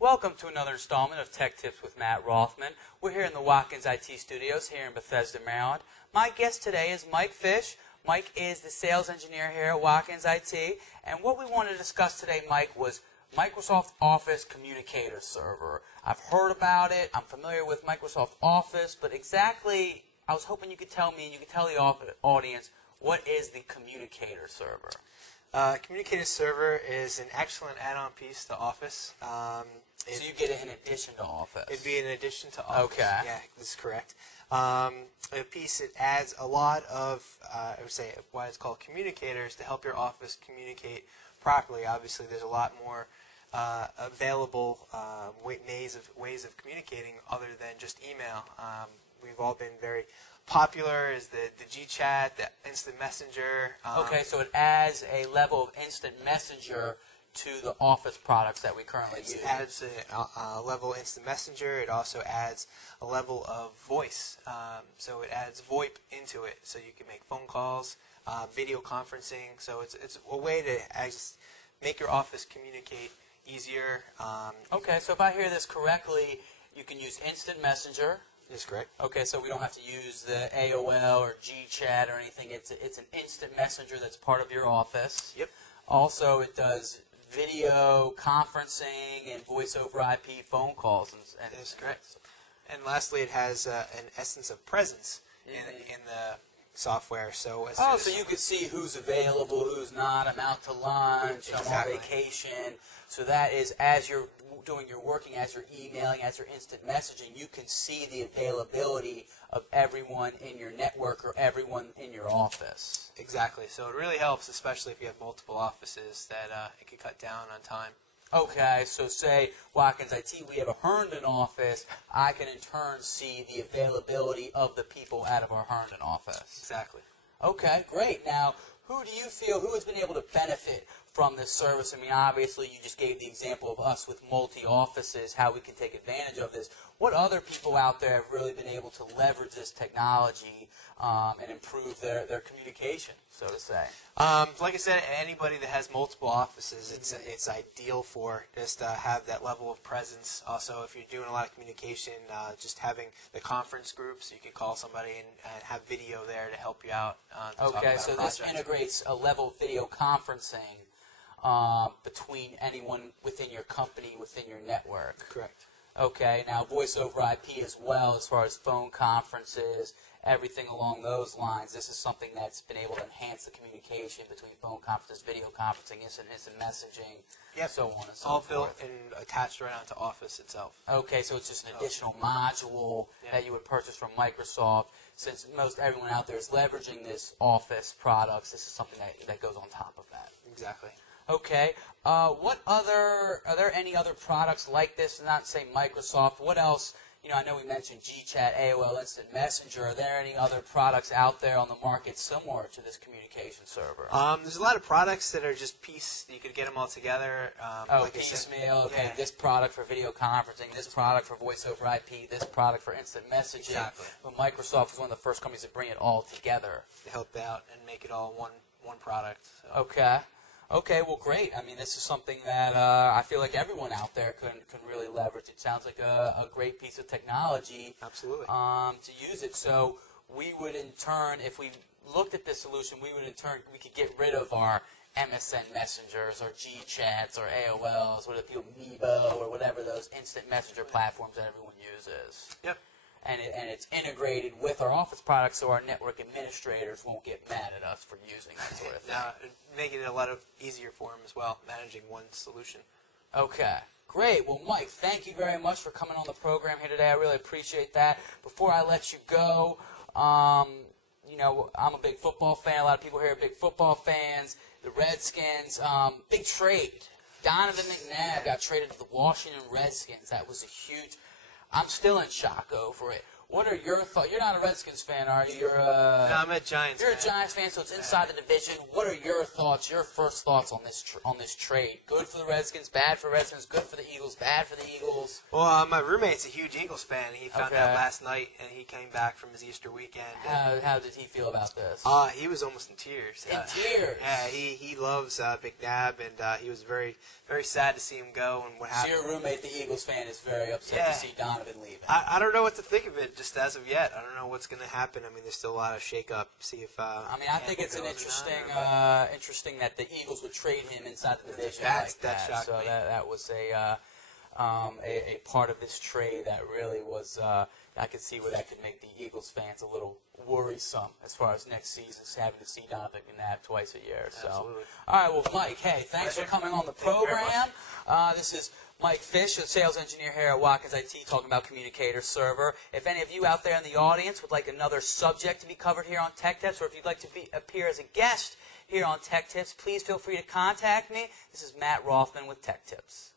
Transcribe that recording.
Welcome to another installment of Tech Tips with Matt Rothman. We're here in the Watkins IT studios here in Bethesda, Maryland. My guest today is Mike Fisch. Mike is the sales engineer here at Watkins IT. And what we wanted to discuss today, Mike, was Microsoft Office Communicator server. I've heard about it. I'm familiar with Microsoft Office, but exactly, I was hoping you could tell me and you could tell the audience, what is the Communicator server? Communicator server is an excellent add-on piece to Office. So you get it in addition to Office? It'd be in addition to Office. Okay. Yeah, this is correct. A piece that adds a lot of, I would say, what is called communicators to help your Office communicate properly. Obviously, there's a lot more available ways of communicating other than just email. We've all been very popular is the G-Chat, the Instant Messenger. Okay, so it adds a level of Instant Messenger to the Office products that we currently use. It adds a level of Instant Messenger. It also adds a level of voice. So it adds VoIP into it, so you can make phone calls, video conferencing. So it's a way to make your Office communicate easier. Okay, so if I hear this correctly, you can use Instant Messenger. That's correct. Okay, so we don't have to use the AOL or G-Chat or anything. It's an Instant Messenger that's part of your Office. Yep. Also, it does video conferencing and voice over IP phone calls. That's correct. And lastly, it has an essence of presence in the software. So so you can see who's available, who's not. I'm out to lunch. Exactly. I'm on vacation. So that is, as you're doing your working, as you're emailing, as you're instant messaging, you can see the availability of everyone in your network or everyone in your office. Exactly. So it really helps, especially if you have multiple offices, that it can cut down on time. Okay, so say Watkins IT, we have a Herndon office. I can in turn see the availability of the people out of our Herndon office. Exactly. Okay, great. Now, who do you feel, who has been able to benefit from this service? I mean, obviously, you just gave the example of us with multi-offices, how we can take advantage of this. What other people out there have really been able to leverage this technology and improve their communication, so to say? Like I said, anybody that has multiple offices, it's ideal for just have that level of presence. Also, if you're doing a lot of communication, just having the conference groups, you can call somebody and have video there to help you out. Okay, so this integrates a level of video conferencing between anyone within your company, within your network. Correct. Okay, now voice over IP as well, as far as phone conferences, everything along those lines. This is something that's been able to enhance the communication between phone conferences, video conferencing, instant messaging, so on and so all forth. All built and attached right onto Office itself. Okay, so it's just an additional module that you would purchase from Microsoft. Since most everyone out there is leveraging this Office products, this is something that goes on top of that. Exactly. Okay. Are there any other products like this? Not say Microsoft. What else? You know, I know we mentioned G-Chat, AOL Instant Messenger. Are there any other products out there on the market similar to this communication server? There's a lot of products that are just piece. You could get them all together. Like piecemeal. Okay, yeah. This product for video conferencing, this product for voice over IP, this product for instant messaging. Exactly. But Microsoft was one of the first companies to bring it all together. To help out and make it all one product. So. Okay. Okay, well, great. I mean, this is something that I feel like everyone out there can really leverage. It sounds like a great piece of technology. Absolutely. To use it. So we would, in turn, if we looked at this solution, we could get rid of our MSN messengers or G-Chats or AOLs or the people Nebo or whatever those instant messenger platforms that everyone uses. Yep. And it's integrated with our Office products, so our network administrators won't get mad at us for using that sort of thing. Now, making it a lot easier for them as well, managing one solution. Okay, great. Well, Mike, thank you very much for coming on the program here today. I really appreciate that. Before I let you go, you know, I'm a big football fan. A lot of people here are big football fans. The Redskins, big trade. Donovan McNabb got traded to the Washington Redskins. That was a huge... I'm still in shock over it. What are your thoughts? You're not a Redskins fan, are you? You're No, I'm a Giants You're fan. a Giants fan, so it's inside the division. What are your thoughts, your first thoughts on this trade? Good for the Redskins, bad for Redskins, good for the Eagles, bad for the Eagles? Well, my roommate's a huge Eagles fan. He found out last night, and he came back from his Easter weekend. How did he feel about this? He was almost in tears. In tears? Yeah, he loves Big Nab, and he was very, very sad to see him go and what happened. So your roommate, the Eagles fan, is very upset to see Donovan leaving. I don't know what to think of it just as of yet. I don't know what's going to happen. I mean, there's still a lot of shake-up. See if I think it's an interesting that the Eagles would trade him inside the division that So shocked me. that was a part of this trade that really was. I could see where that could make the Eagles fans a little worrisome as far as next season, having to see Donovan McNabb twice a year. So, Absolutely. all right, well, Mike, hey, thanks for coming on the program. This is Mike Fisch, a sales engineer here at Watkins IT, talking about Communicator Server. If any of you out there in the audience would like another subject to be covered here on Tech Tips, or if you'd like to appear as a guest here on Tech Tips, please feel free to contact me. This is Matt Rothman with Tech Tips.